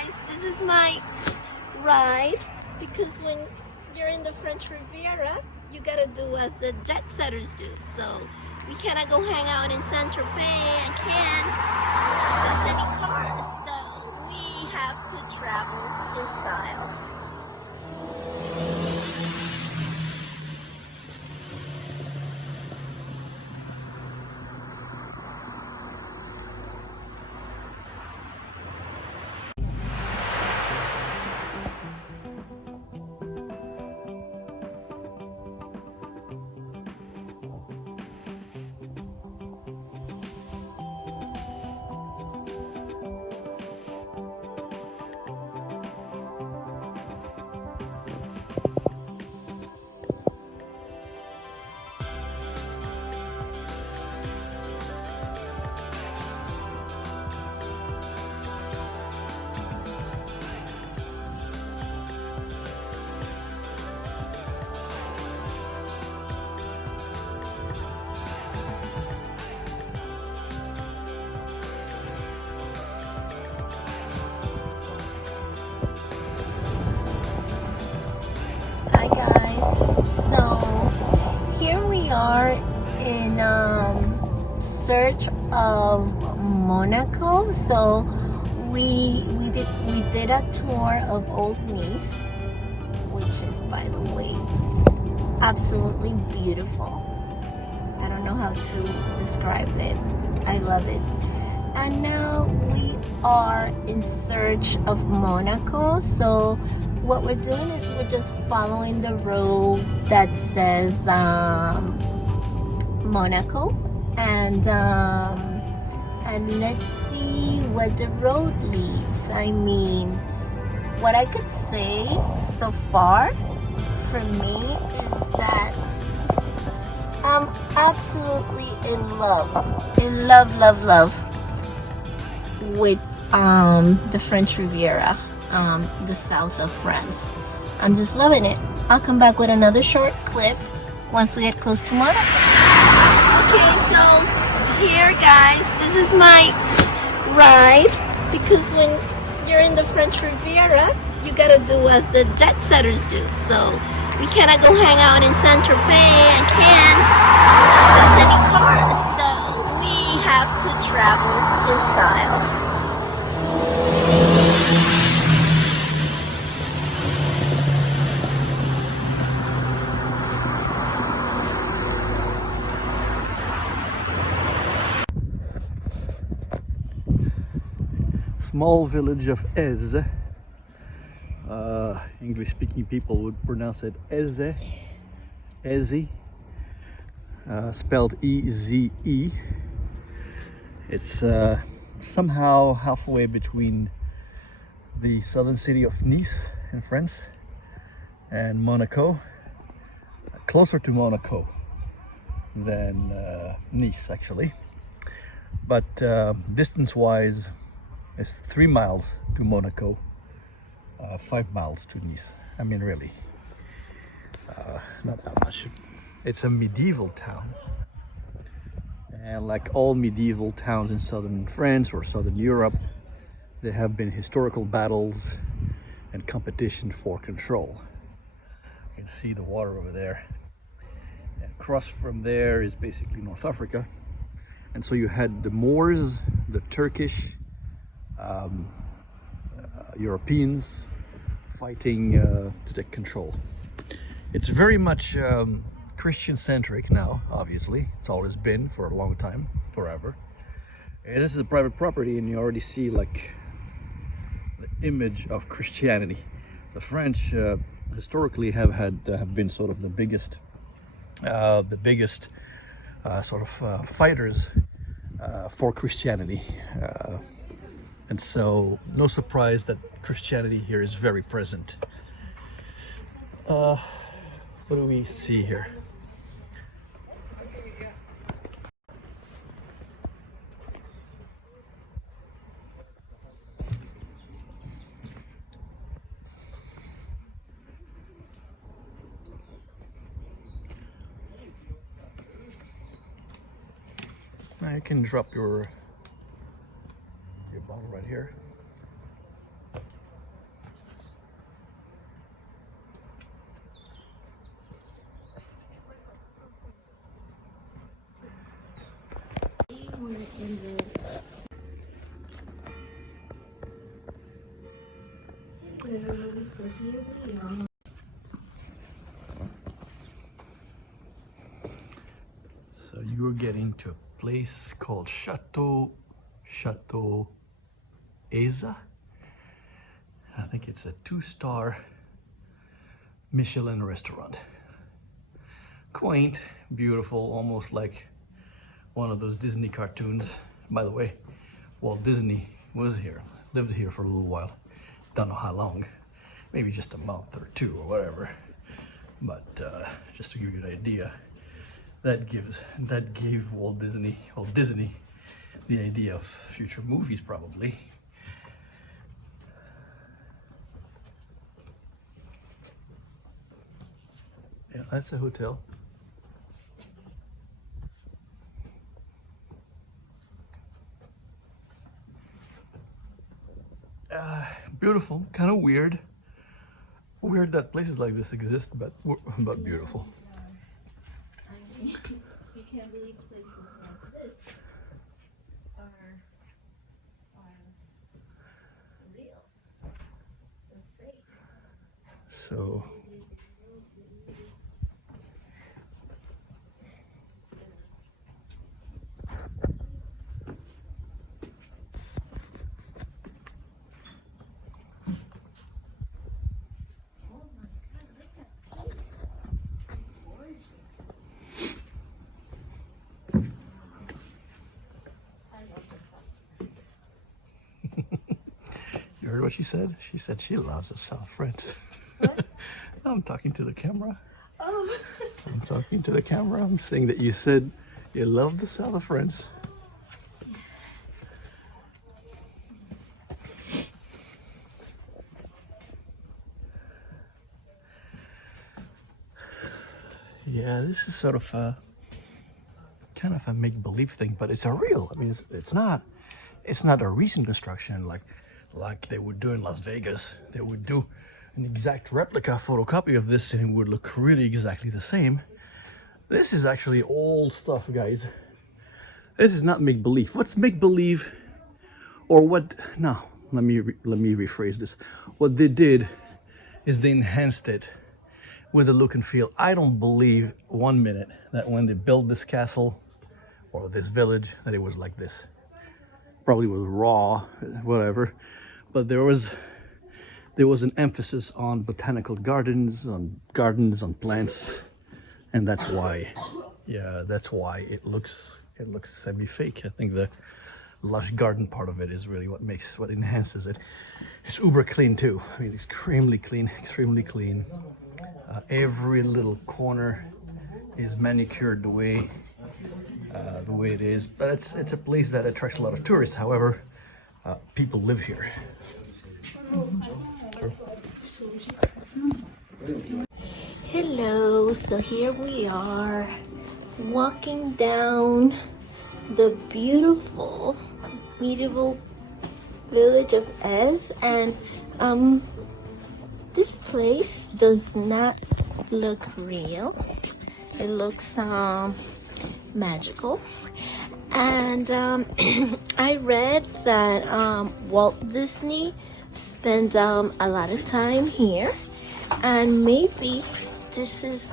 guys, this is my ride because when you're in the French Riviera, you gotta do as the jet setters do. So we cannot go hang out in Saint-Tropez and Cannes with any cars. So we have to travel in style. Hi guys, so here we are in search of Monaco. So we did a tour of Old Nice, which is, by the way, absolutely beautiful. I don't know how to describe it. I love it. And now we are in search of Monaco. So what we're doing is we're just following the road that says Monaco, and let's see where the road leads. I mean, what I could say so far for me is that I'm absolutely in love with the French Riviera, the south of France. I'm just loving it. I'll come back with another short clip once we get close to Monaco. Okay, so here guys, this is my ride because when you're in the French Riviera, you gotta do as the jet setters do. So we cannot go hang out in Saint-Tropez and Cannes with any cars. So we have to travel in style. Small village of Ez. English-speaking people would pronounce it Eze, Ezi, spelled E-Z-E. It's somehow halfway between the southern city of Nice in France and Monaco, closer to Monaco than Nice actually, but distance-wise it's 3 miles to Monaco, 5 miles to Nice. I mean, really, not that much. It's a medieval town, and like all medieval towns in southern France or southern Europe, there have been historical battles and competition for control. You can see the water over there, and across from there is basically North Africa. And so you had the Moors, the Turkish, Europeans fighting to take control. It's very much Christian-centric now, obviously. It's always been for a long time, forever. And this is a private property, and you already see like the image of Christianity. The French historically have been sort of the biggest sort of fighters for Christianity. And so no surprise that Christianity here is very present. What do we see here? Now you can drop your bottle right here. So you're getting to a place called Chateau Eza. I think it's a 2-star Michelin restaurant. Quaint, beautiful, almost like one of those Disney cartoons. By the way, Walt Disney was here, lived here for a little while. Don't know how long, maybe just a month or 2 or whatever. But just to give you an idea, that gave Walt Disney the idea of future movies, probably. Yeah, that's a hotel. Beautiful, kind of weird. Weird that places like this exist, but beautiful. I mean, you can't believe places like this are real. They're fake. So you heard what she said? She said she loves the South French. What? I'm talking to the camera. Oh. I'm talking to the camera. I'm saying that you said you love the South of France. Yeah, this is sort of a kind of a make-believe thing, but it's a real. I mean, it's not a recent construction like they would do in Las Vegas. They would do an exact replica photocopy of this and it would look really exactly the same. This is actually old stuff, guys. This is not make-believe. What's make-believe, or what? No, let me rephrase this. What they did is they enhanced it with the look and feel. I don't believe 1 minute that when they built this castle or this village that it was like this. Probably was raw, whatever, but there was an emphasis on botanical gardens, on plants, and that's why, yeah, that's why it looks semi-fake. I think the lush garden part of it is really what enhances it. It's uber clean too. I mean, extremely clean. Every little corner is manicured the way it is, but it's a place that attracts a lot of tourists. However, people live here. Hello, so here we are walking down the beautiful medieval village of Ez, and this place does not look real. It looks magical, and I read that Walt Disney spent a lot of time here, and maybe this is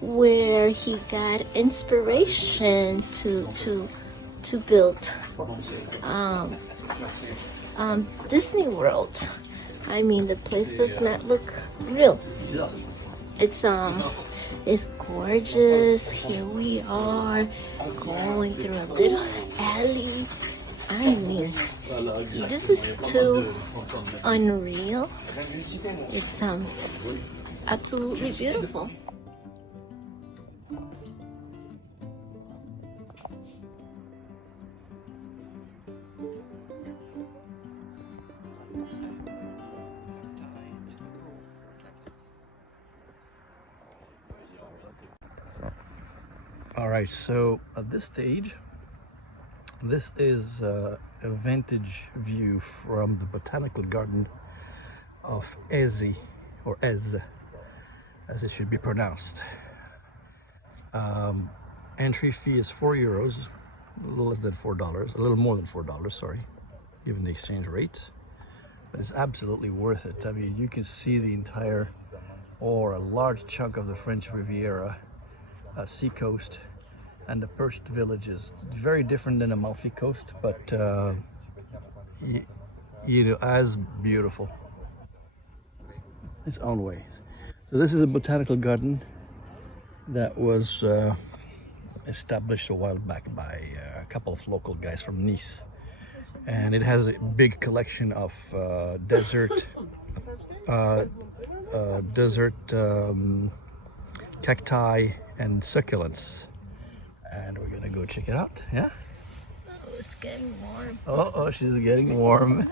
where he got inspiration to build Disney World. I mean, the place does not look real. It's gorgeous. Here we are going through a little alley. I mean, this is too unreal. It's absolutely beautiful. All right, so at this stage, this is a vantage view from the botanical garden of Ezi, or Ez, as it should be pronounced. Entry fee is €4. a little less than $4, a little more than $4, sorry, given the exchange rate. But it's absolutely worth it. I mean, you can see the entire, or a large chunk of the French Riviera seacoast, and the first village is very different than Amalfi Coast, but you know, as beautiful. Its own way. So this is a botanical garden that was established a while back by a couple of local guys from Nice, and it has a big collection of desert cacti and succulents, and we're gonna go check it out. Yeah. Oh, it's getting warm. Oh, she's getting warm.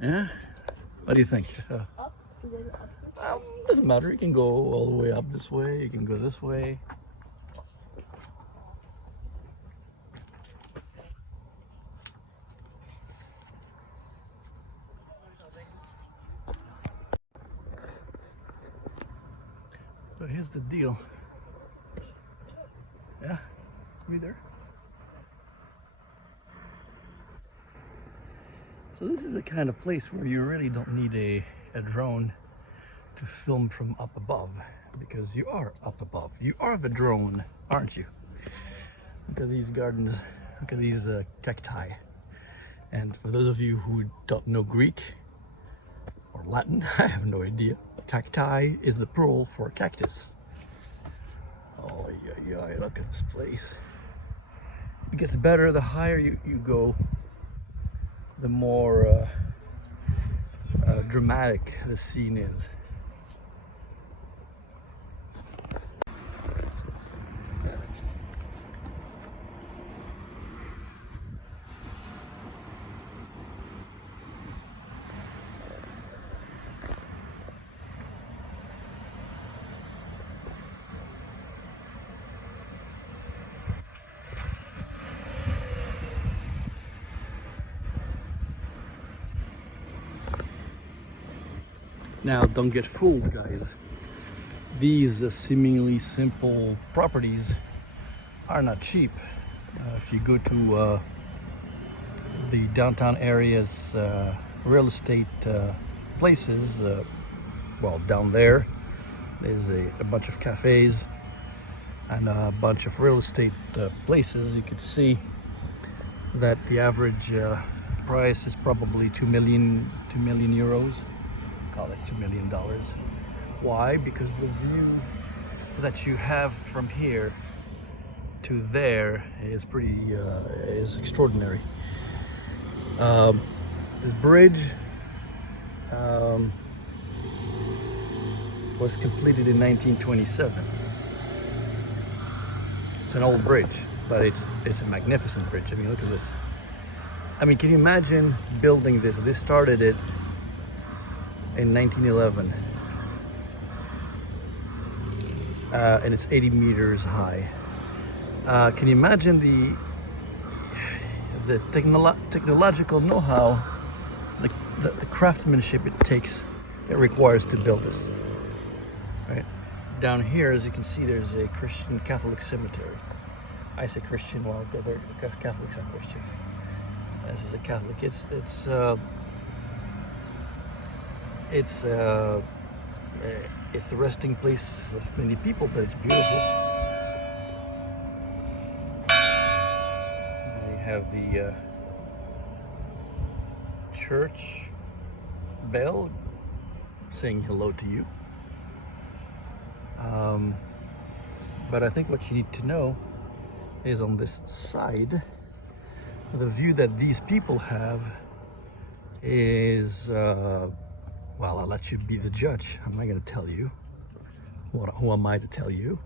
Yeah. What do you think? Up? Up. Doesn't matter. You can go all the way up this way. You can go this way. So here's the deal. Yeah, we there. So this is the kind of place where you really don't need a drone to film from up above, because you are up above. You are the drone, aren't you? Look at these gardens. Look at these cacti. And for those of you who don't know Greek or Latin, I have no idea. Cacti is the plural for cactus. Oh, yeah, look at this place. It gets better the higher you go, the more dramatic the scene is. Now, don't get fooled, guys. These seemingly simple properties are not cheap. If you go to the downtown area's real estate places, well, down there's a bunch of cafes and a bunch of real estate places. You could see that the average price is probably 2 million euros. Call it $2 million. Why? Because the view that you have from here to there is is extraordinary. This bridge was completed in 1927. It's an old bridge, but it's a magnificent bridge. I mean, look at this. I mean, can you imagine building this? This started it in 1911, and it's 80 meters high. Can you imagine the technological know-how, the craftsmanship it requires to build this? Right down here, as you can see, there's a Christian Catholic cemetery. I say Christian, well, they're Catholics and Christians. This is a Catholic. It's the resting place of many people, but it's beautiful. You have the church bell saying hello to you. But I think what you need to know is on this side, the view that these people have is well, I'll let you be the judge. I'm not going to tell you. Who am I to tell you?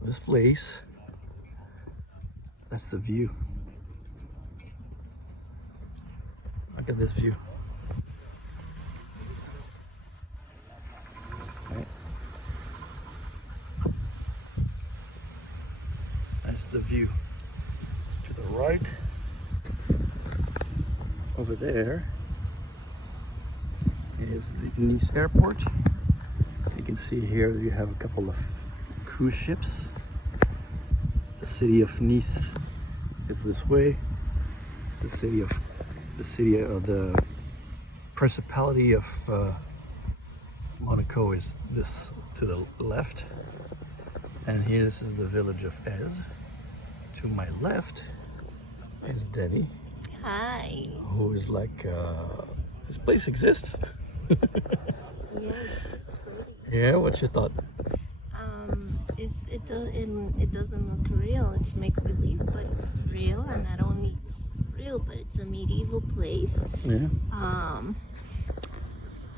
This place, that's the view. Look at this view. Right. That's the view. To the right, over there, is the Nice airport. You can see here you have a couple of cruise ships. The city of Nice is this way. The Principality of Monaco is this to the left, and here this is the village of Ez. To my left is Denny. Hi. Who is like, this place exists? Yes. Yeah, what you thought? It doesn't look real. It's make believe, but it's real, and not only it's real, but it's a medieval place. Yeah.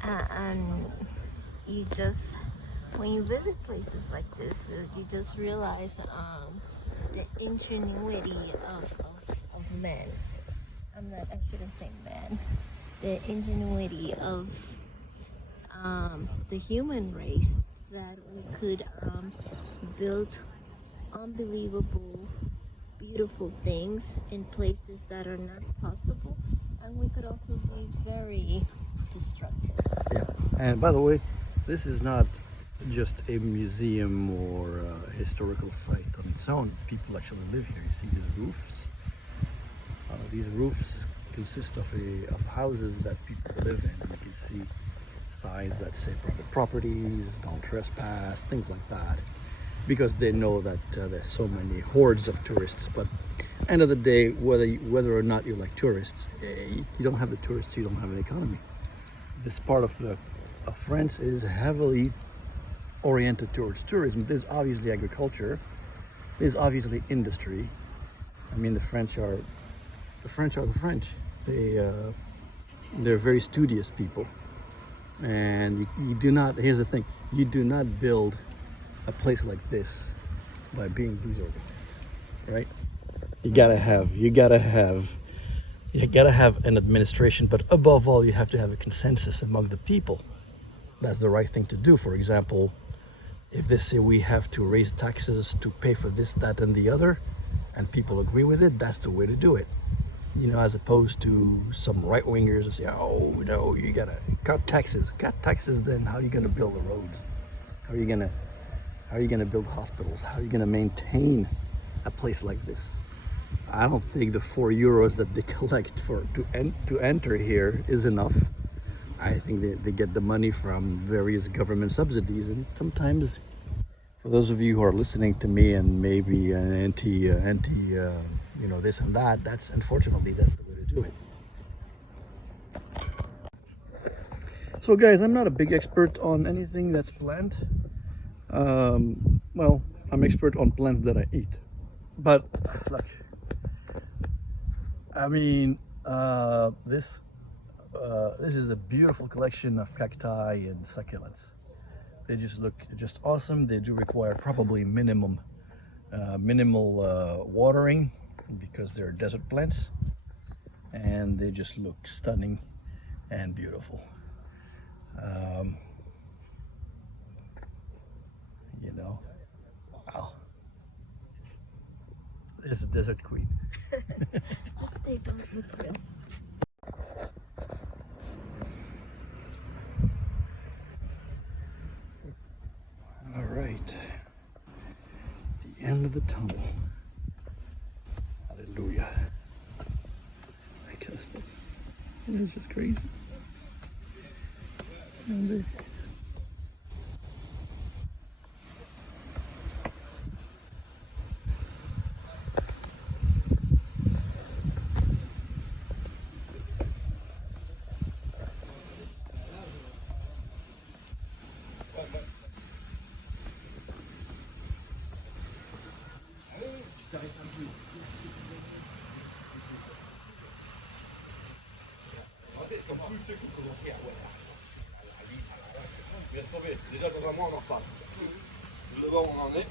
And you just, when you visit places like this, you just realize the ingenuity of men. I shouldn't say man. The ingenuity of the human race, that we could build unbelievable, beautiful things in places that are not possible, and we could also be very destructive. Yeah, and by the way, this is not just a museum or a historical site on its own. People actually live here. You see these roofs? These roofs consist of houses that people live in, and you can see signs that say private properties, don't trespass, things like that, because they know that there's so many hordes of tourists. But end of the day, whether or not you like tourists, you don't have the tourists, you don't have an economy. This part of France is heavily oriented towards tourism. There's obviously agriculture, there's obviously industry. I mean, the French are the French. They're very studious people, and you do not. Here's the thing: you do not build a place like this by being disorganized, right? You gotta have an administration, but above all, you have to have a consensus among the people. That's the right thing to do. For example, if they say we have to raise taxes to pay for this, that, and the other, and people agree with it, that's the way to do it. You know, as opposed to some right-wingers that say, oh, no, you gotta cut taxes. Cut taxes, then how are you gonna build the roads? How are you gonna build hospitals? How are you gonna maintain a place like this? I don't think the €4 that they collect to enter here is enough. I think they get the money from various government subsidies, and sometimes, for those of you who are listening to me and maybe an anti you know, this and that, that's unfortunately that's the way to do it. So guys, I'm not a big expert on anything that's planned. Well, I'm expert on plants that I eat, but look, I mean, this is a beautiful collection of cacti and succulents. They just look just awesome. They do require probably minimal watering, because they're desert plants, and they just look stunning and beautiful. You know, wow, there's a desert queen. Just they don't look real. All right, the end of the tunnel. Hallelujah. I guess it's just crazy. And comme tous ceux qui ont commencé à vivre laisse tomber, déjà dans un mois on en reparle. Je vais voir où on en est.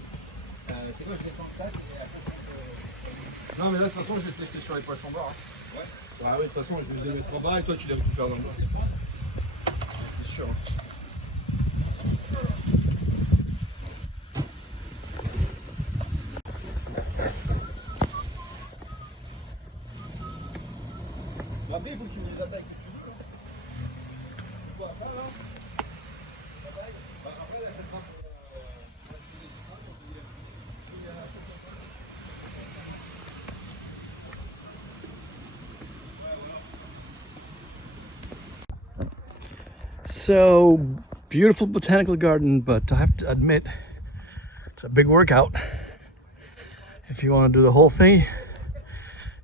C'est quoi, je descends le sac et après Non mais là de toute façon je vais tester sur les poissons morts. Hein. Ouais. Bah oui, de toute façon je vais les mettre en bas et toi tu les récupères dans le bas. C'est sûr. Hein. Après il faut que tu me les attaques. Quoi, ça là? Après là, So beautiful botanical garden, but I have to admit it's a big workout. If you want to do the whole thing,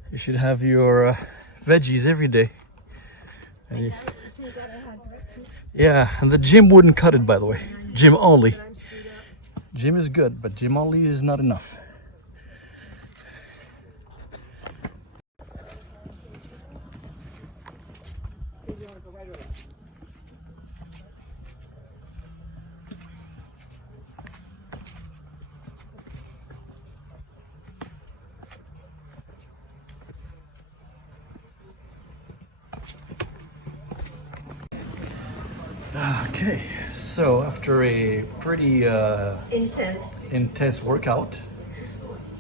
you should have your veggies every day. And yeah, and the gym wouldn't cut it, by the way. Gym only. Gym is good, but gym only is not enough. Okay, so after a pretty intense workout,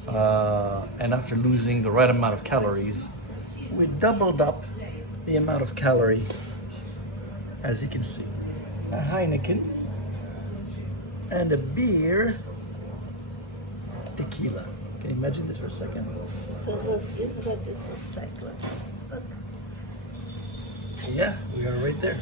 and after losing the right amount of calories, we doubled up the amount of calorie, as you can see. A Heineken and a beer, tequila. Can you imagine this for a second? So this is what this looks like. Look. Yeah, we are right there.